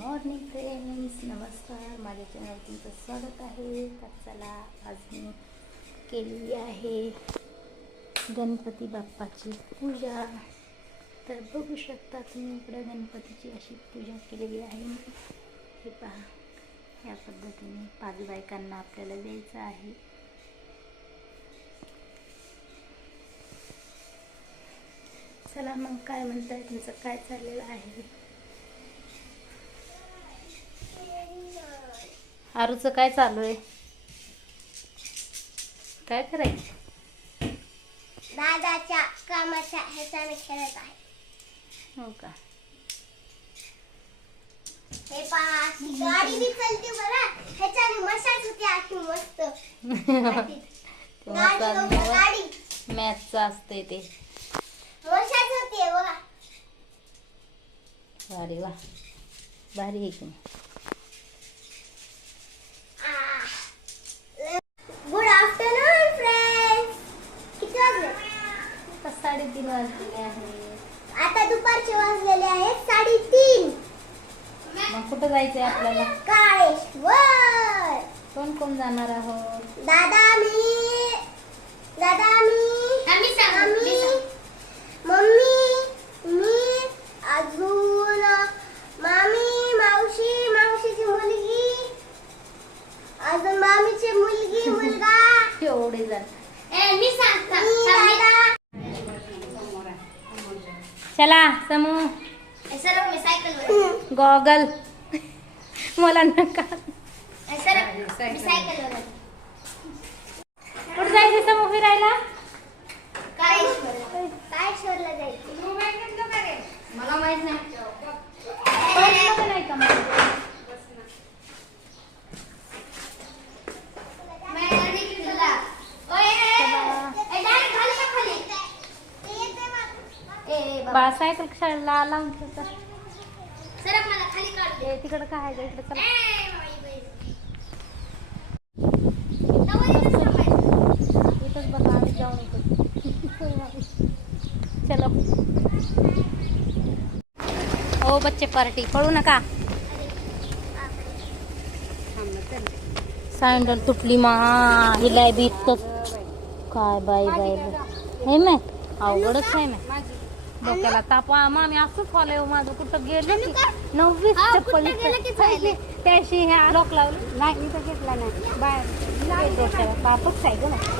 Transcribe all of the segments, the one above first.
Morning friends नमस्कार. माझ्या channel तुमचं स्वागत आहे. तर चला आज मी केलेली आहे गणपती बाप्पाची पूजा. तर बघू शकता तुम्ही इकडं गणपतीची अशी पूजा केलेली आहे. हे पहा या पद्धतीने पाच बायकांना आपल्याला द्यायचं आहे. चला मग काय म्हणताय? तुमचं काय चाललेलं आहे? आरूचं काय चालू आहे? काय करायचं? दादाच्या कामाच्या ह्याच्याने खेळत आहे. हो का? हे पहा गाडी बी चालते बरं. ह्याच्याने मशाज होते अशी मस्त. ते गाडी बघा, गाडी. मॅथचं असतंय ते. मशाज होते बघा. अरे वा. भारी आहे की नाही गुड आफ्टरनून फ्रेंड्स किती वाजले आता साडेतीन वाजलेले आहे. आता दुपारचे वाजलेले आहेत साडेतीन. मग कुठं जायचंय आपल्याला? काळेश्वर. कोण कोण जाणार आहोत? दादा मी. दादा मी. आम्ही मम्मी मी अजून मामी मावशी मावशीची मुलगी अजून मामीची मुलगी मुलगा. एवढे जण मी दादा चला समू. गॉगल. मला नका. कुठं जायचं समू फिरायला? मला माहीत नाही. का मग? बा सायकल म्हटलं तर ए, तिकडं काय इकडे चला. इथंच बघा आम्ही जाऊन चलो. ओ बच्चे पार्टी. पळू नका. सँडल तुटली मा. हिलाय बी इतकंच काय बाई बाई बाई. हे ना अवघडच आहे ना डोक्याला तापा. मामी असंच फॉलो आहे माझं. कुठं गेले की? नववीस हा, चप्पल कुठं गेलं की चालले? त्याशी ह्या लोक लावले. नाही मी तर घेतला नाही. बाहेर. डोक्याला तापच आहे ग.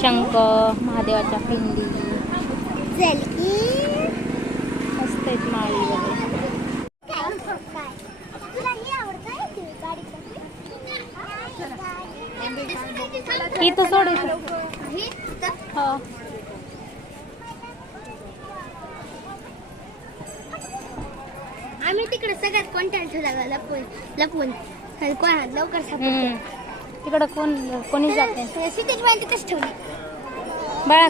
शंख महादेवाच्या पिंडी. मस्त आहेत माळी वगैरे. ही तर सोड. हो. आम्ही तिकडे सगळ्यात कॉन्टॅक्ट ठेवला लपून लपून कोणा लवकर हम्म. तिकडं कोण कोणी जाते ठेवली. बाळा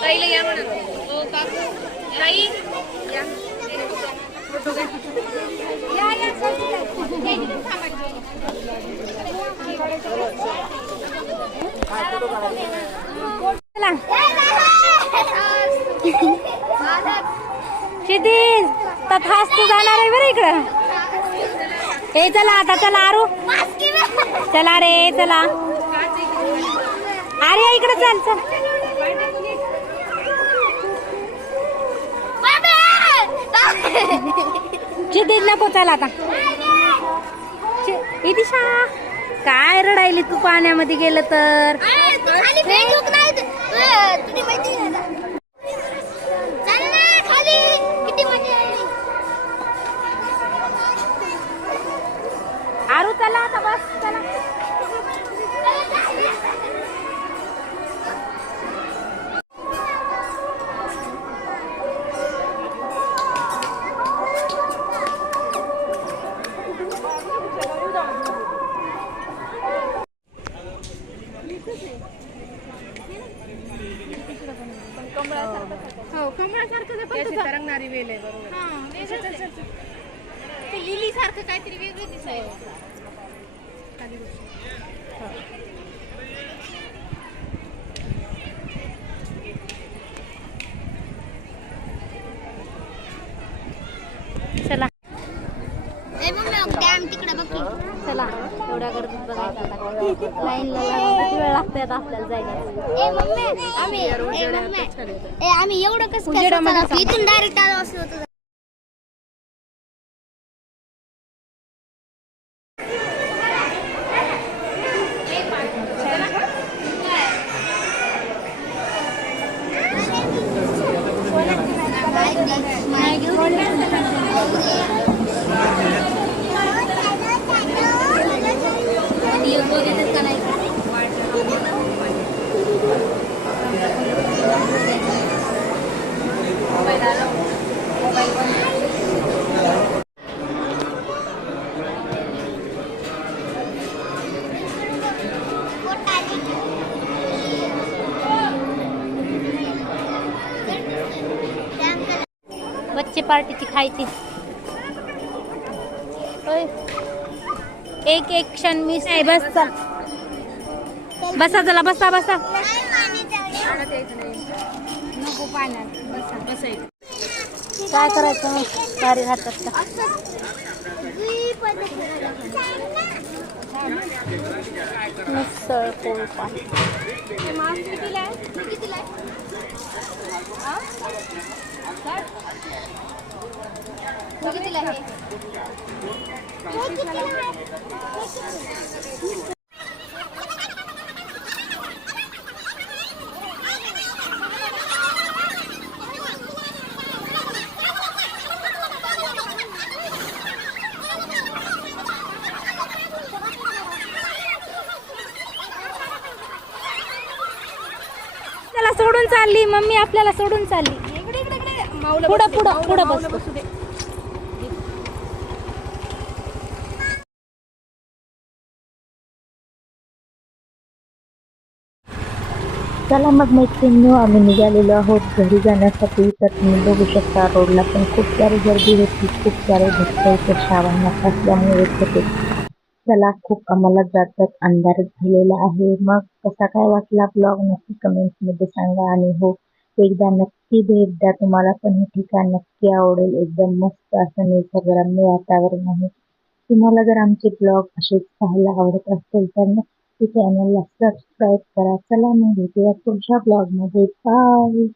ताईला या म्हणा हो काकू ताई या फोटो घ्या या या चला आता खास तू जाणार आहे बरं इकडं. हे चला आता चला आरू. चला रे चला. अरे इकडे चल चल. क्षितिज नको चला आता. क्षि- इतिशा काय रडायली तू पाण्यामध्ये गेलं तर? ते लिली सारखं काहीतरी वेगळं दिसायला चला. ए मग डॅम तिकडे बघ की. चला. एवढ्या गर्दीत बघायचं आता. लाईनला लागून किती वेळ लागतोय आता आपल्याला जायला. ए मम्मी आम्ही ए मम्मी. ए आम्ही एवढं कसं इथून डायरेक्ट आलो बच्चे पार्टीची खायची. एक एक क्षण मिस नाही बस चल बसा चला बसा बसा. नको पाण्यात बसा बसायचं काय करायचं मग? गाडी हातात का? मिसळ पोळपाट कितीला आहे? सोडून चालली मम्मी आपल्याला सोडून चालली. इकडे इकडे इकडे. माऊला पुढं बसू दे, पुढं माऊला- पुढं माऊला बस बसू दे. चला मग मैत्रिणी आम्ही निघालेलो आहोत. घरी जाण्यासाठी तर तुम्ही बघू शकता रोडला पण खूप सारी गर्दी होती खूप सारे भक्त इथे श्रावण मास असल्यामुळे येत होते. चला खूप आम्हाला जात अंधार झालेला आहे. मग कसा काय वाटला ब्लॉग नक्की कमेंट्समध्ये सांगा. आणि हो एकदा नक्की भेट द्या. तुम्हाला पण हे ठिकाण नक्की आवडेल. एकदम मस्त असं निसर्गरम्य वातावरण आहे. तुम्हाला जर आमचे ब्लॉग असेच पाहायला आवडत असतील तर नक्की चॅनलला सबस्क्राईब करा. चला मग भेटूया पुढच्या ब्लॉगमध्ये बाय